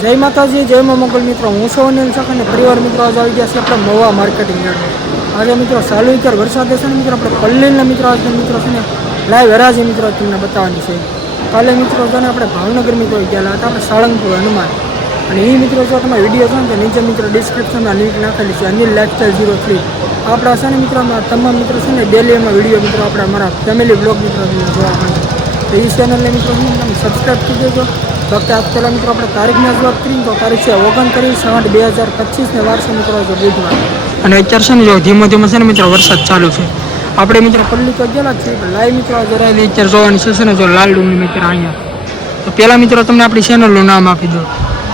જય માતાજી, જય મા મંગલ મિત્રો. હું છું અનિલ શાહ અને પરિવાર મિત્રો આજે આવી ગયા છે આપણે મવા માર્કેટિંગ યાર્ડમાં. આજે મિત્રો ચાલુ અત્યારે વરસાદ છે ને મિત્રો આપણે પલ્લીના મિત્રો આજે મિત્રો છે ને લાઈવ હરાજી મિત્રો તમને બતાવવાની છે. કાલે મિત્રો છે ને આપણે ભાવનગર મિત્રો ગયેલા હતા આપણે સાળંગપુર હનુમાન. અને એ મિત્રો જો તમે વિડીયો છો ને તો નીચે મિત્રો ડિસ્ક્રિપ્શનમાં લિંક નાખેલી છે અનિલ લાઇફસ્ટાઈલ 03. આપણા છે ને મિત્રો તમામ મિત્રો છે ને ડેલી એમાં વિડીયો મિત્રો આપણે અમારા ફેમિલી બ્લોગ મિત્રો જોવા મળે. તો એ ચેનલને મિત્રો તમે સબસ્ક્રાઈબ કરી દેજો. વખતે આપ પહેલાં મિત્રો આપણે તારીખની જ વાત કરીએ તો તારીખ છે 29/8/2025 વાર છે મિત્રો જો બુધવાર. અને અત્યારે છે ને જો ધીમો ધીમો છે ને મિત્રો વરસાદ ચાલુ છે. આપણે મિત્રો પલ્લી તો ગયેલા જ છે લાઈવ મિત્રો જરા અત્યારે જોવાની છે ને જો લાલ ડુંગળી મિત્રો અહીંયા. તો પહેલાં મિત્રો તમને આપણી ચેનલનું નામ આપી દો.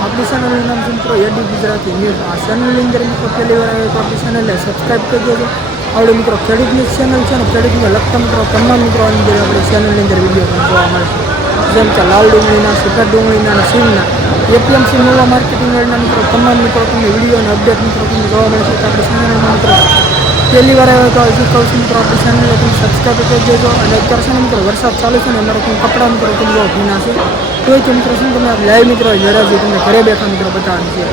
આપણી ચેનલનું નામ છે મિત્રો એડી ગુજરાતી ન્યૂઝ. આ ચેનલની અંદર મિત્રો પહેલી વાર આવે તો આપણી ચેનલને સબસ્ક્રાઈબ કરી દેજો. આપણે મિત્રો ખેડૂતની ચેનલ છે ને ખેડૂતને લગતા મિત્રો તમામ મિત્રો અંદર આપણી ચેનલની અંદર વિડીયો પણ જોવા મળે છે. જેમ કે લાલ ડુંગળીના, સફેદ ડુંગળીના અને સિંગના એપીએમસી મવા માર્કેટિંગ યાર્ડના મિત્રો તમામ મિત્રો તમને વિડીયો અને અપડેટ મિત્રો તમને જોવા મળશે. તો આપણી ચેનલમાં મિત્રો પહેલી વાર આવે તો હજી કહું છું મિત્રો આપણી ચેનલને તમે સબસ્ક્રાઈબ કરી દેજો. અને અત્યારે છે ને મિત્રો વરસાદ ચાલુ છે ને અમારે કોઈ કપડાં મિત્રો તમે બહુ ભીના છે તોય કે મિત્રો શું તમે લાઈવ મિત્રો જરાજી તમને ઘરે બેઠા મિત્રો બતાવવાની છે.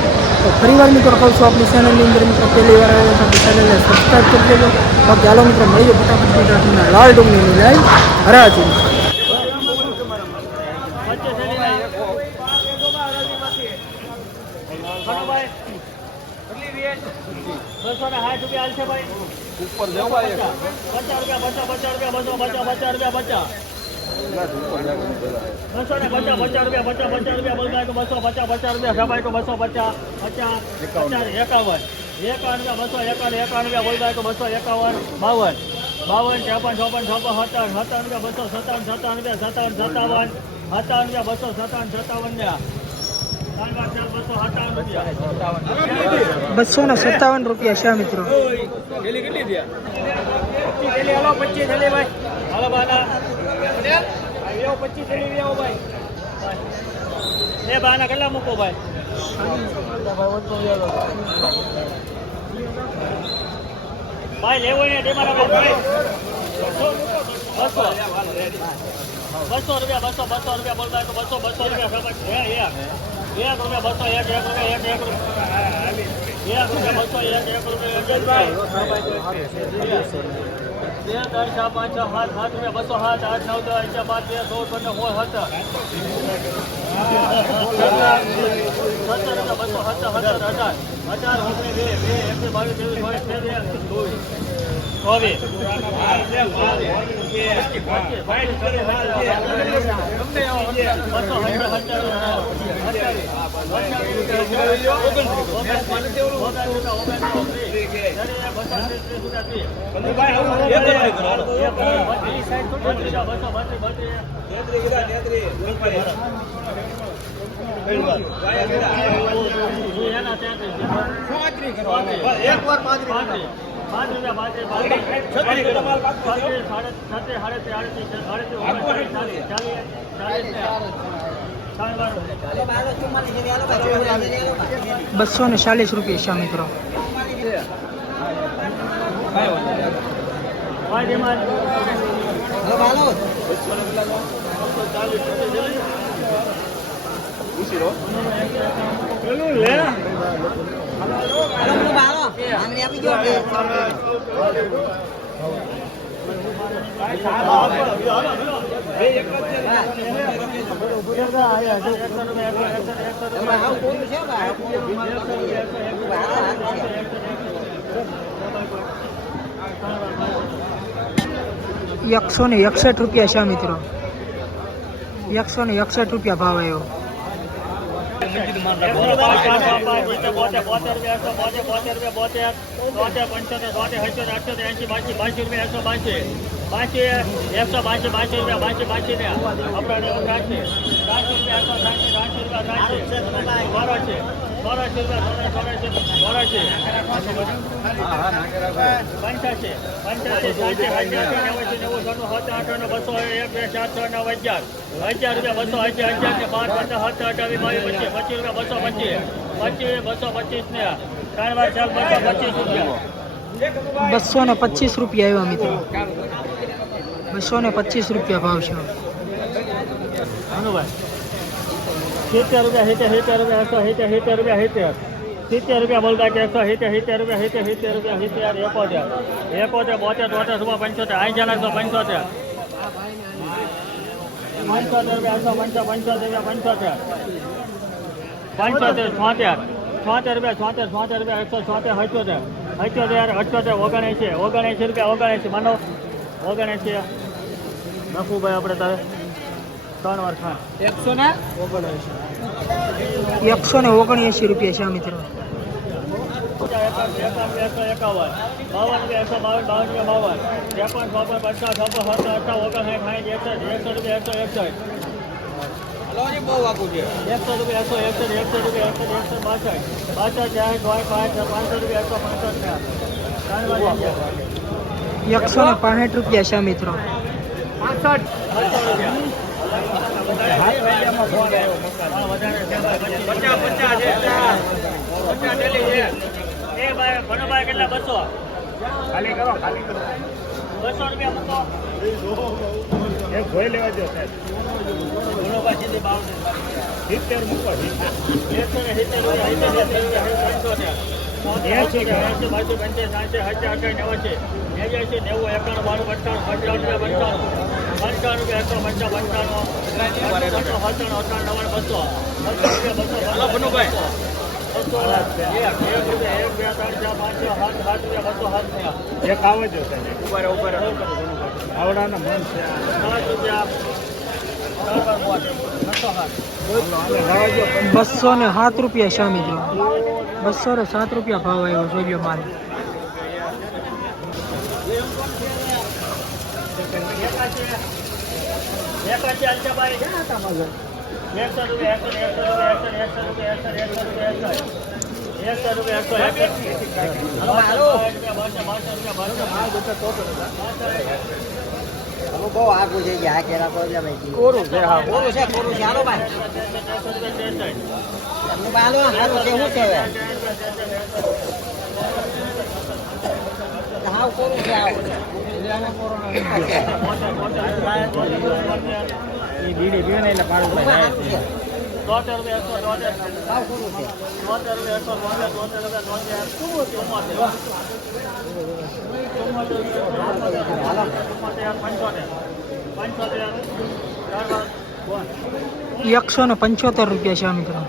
તો ફરીવાર મિત્રો કહું છું આપણી ચેનલની અંદર મિત્રો પહેલી વાર આવે તો આપણી ચેનલને સબસ્ક્રાઈબ કરી દેજો. બાકી હાલો મિત્રો મળીએ ફટાફટ મિત્રો તમને લાલ ડુંગળીની લાઈવ હરાજી. ઉપર જાવ ભાઈ 257 રૂપિયા છે મિત્રો. કેટલા મૂકો ભાઈ? ભાઈ લેવો ને મારા 200 રૂપિયા 200 રૂપિયા બોલતા તો 200 રૂપિયા ₹240 છે મિત્રો. ₹161 છે મિત્રો. 161 રૂપિયા ભાવ આવ્યો. ₹225 આવ્યા મિત્રો. 225 રૂપિયા ભાવ છે. રૂપિયા 70 રૂપિયા 70 રૂપિયા 70 રૂપિયા બોલતા કે 170 રૂપિયા 70 રૂપિયા 71 72 75 અહીં જણા 175 રૂપિયા 175 રૂપિયા 75 76 76 રૂપિયા 176 78 રૂપિયા 79 માનો 79 નફુભાઈ આપણે તારે 3 વાર ખાન 179 રૂપિયા છે મિત્રો. 165 રૂપિયા છે મિત્રો. કેટલા 200 ખાલી કરો 200 રૂપિયા મૂકો એક ભોય લેવા જો સીધી 70 મૂકો 170 એક આવે જો ઉપર આવડાના મન છે 207 રૂપિયા છે મિત્રો. 207 રૂપિયા ભાવ આવ્યો જોયો માલ. બહુ આગું છે કે આ કેરા પ્રોબ્લેમ કોરું છે હા કોરું છે હાલો ભાઈ હું હાલો હારું છે શું કહેવાય હાવ કોરું છે આવ એ બીડી પીવે ને એટલે પાડું ભાઈ 70 175 રૂપિયા છે મિત્રો.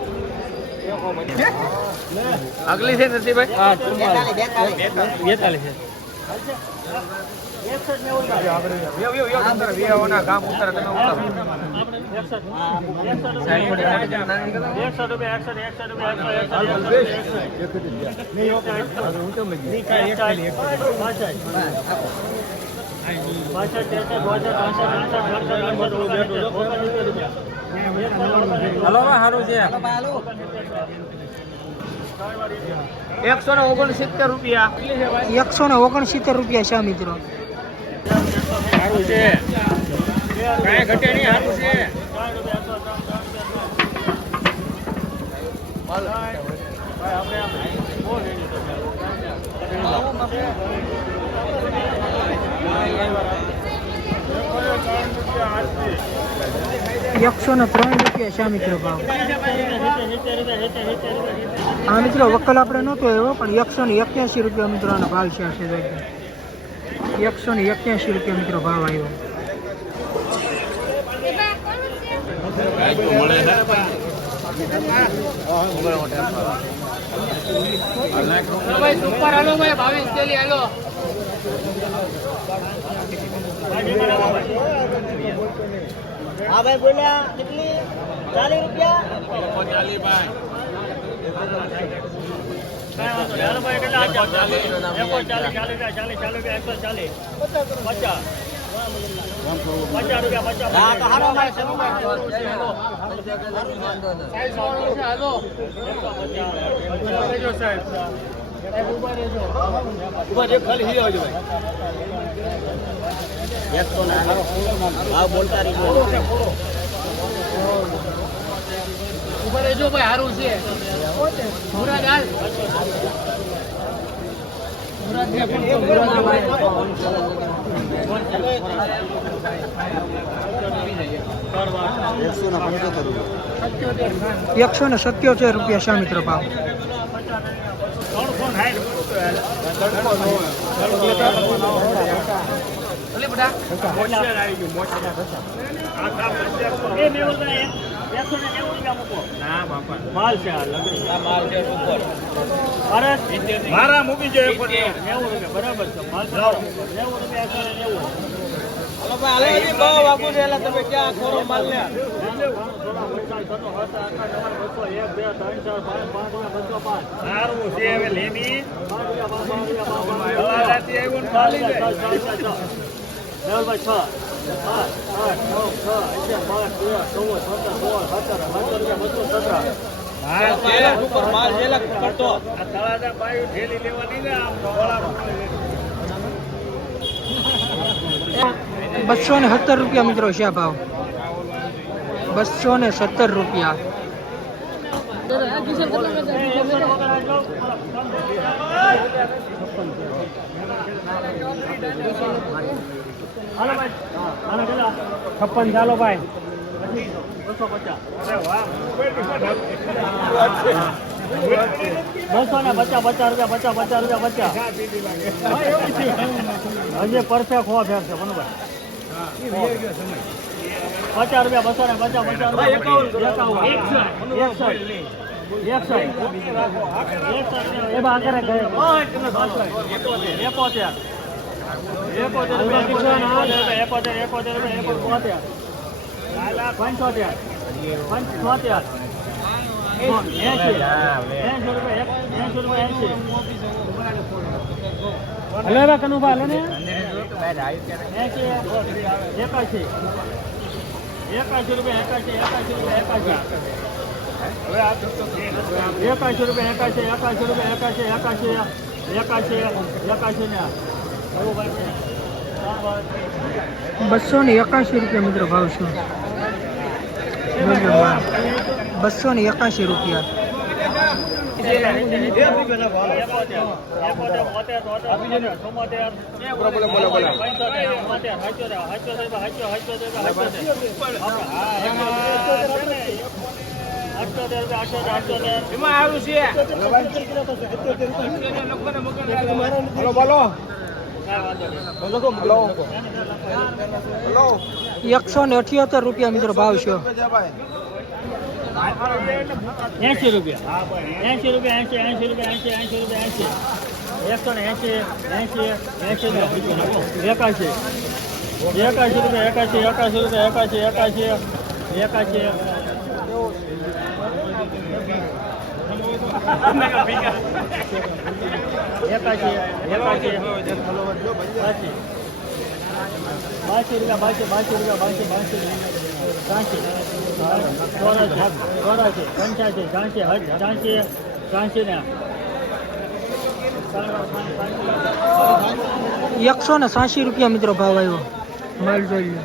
આગલી છે નરસિંહભાઈ હા 42 છે કામ ઉતારે તમે હલો સારું છે 169 રૂપિયા 169 રૂપિયા છે મિત્રો. સારું છે કાંઈ ઘટે નહીં સારું છે 103 રૂપિયા છે મિત્રો ભાવ. હા મિત્રો વકલ આપણે નહોતો એવો પણ 181 રૂપિયા મિત્રોનો ભાવ છે. 181 રૂપિયા મિત્રો ભાવ આવ્યો. હા ભાઈ બોલ્યા કેટલી 40 રૂપિયા હા તો હારો ભાઈ બોલતા રહી ઉપર રહેજો ભાઈ સારું છે. મુરાદ હાલ મુરાદ ₹177 છે મિત્રો ભાવ. મારા મૂકી જાય 90 રૂપિયા બરાબર છે. 90 હલો ભાઈ હાલો ની બહુ વાગુ રહેલા તમે ક્યાં ખોરો માલ લે સારું છે હવે લેની માલ જેલા કરતો 217 રૂપિયા મિત્રો છે આ ભાવ. 217 રૂપિયા. છપ્પન ચાલો ભાઈ 250 હજી પરફેક્ટ હોવા ફેર છે બરોબર 50 રૂપિયા 281 રૂપિયા મિત્રો ભાવ છે. 281 રૂપિયા. એમાં આવ્યું છે હલો બોલો 178 રૂપિયા મિત્રો ભાવ છે. 80 રૂપિયા 80 રૂપિયા 80 રૂપિયા 180 રૂપિયા મિત્રો ભાવ આવ્યો. માલ જોઈ લો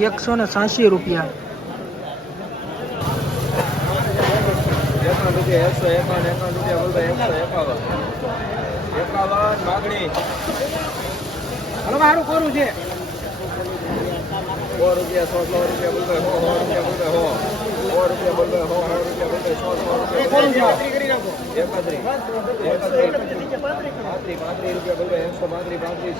180 રૂપિયા. હલો મારું કોરું છે 100 રૂપિયા 100 રૂપિયા બોલવે 100 રૂપિયા કરી નાખો 31 રૂપિયા બોલવે 132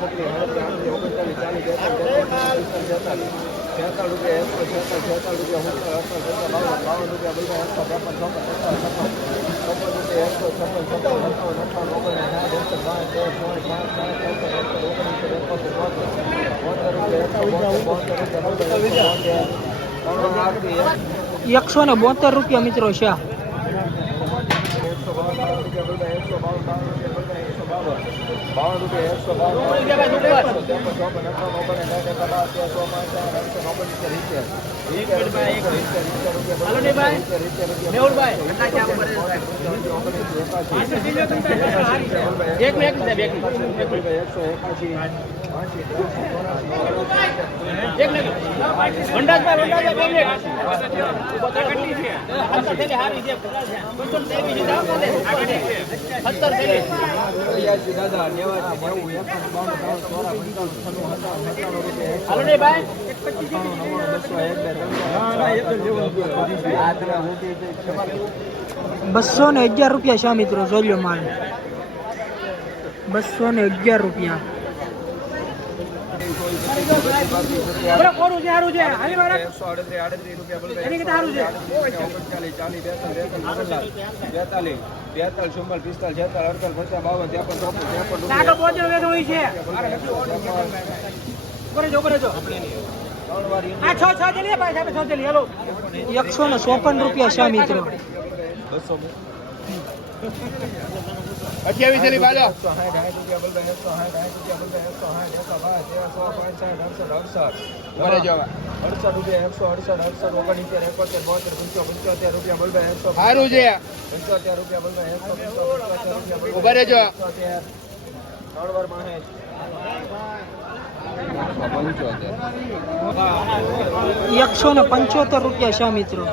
₹172 રૂપિયા મિત્રો છે. 181 દાદા 211 રૂપિયા છે મિત્રો, જોઈ લો માલ 211 રૂપિયા. ₹154 રૂપિયા છે મિત્રો. 28 જલી બાલો સારું છે ઉભા રહેજો 175 રૂપિયા છે મિત્રો.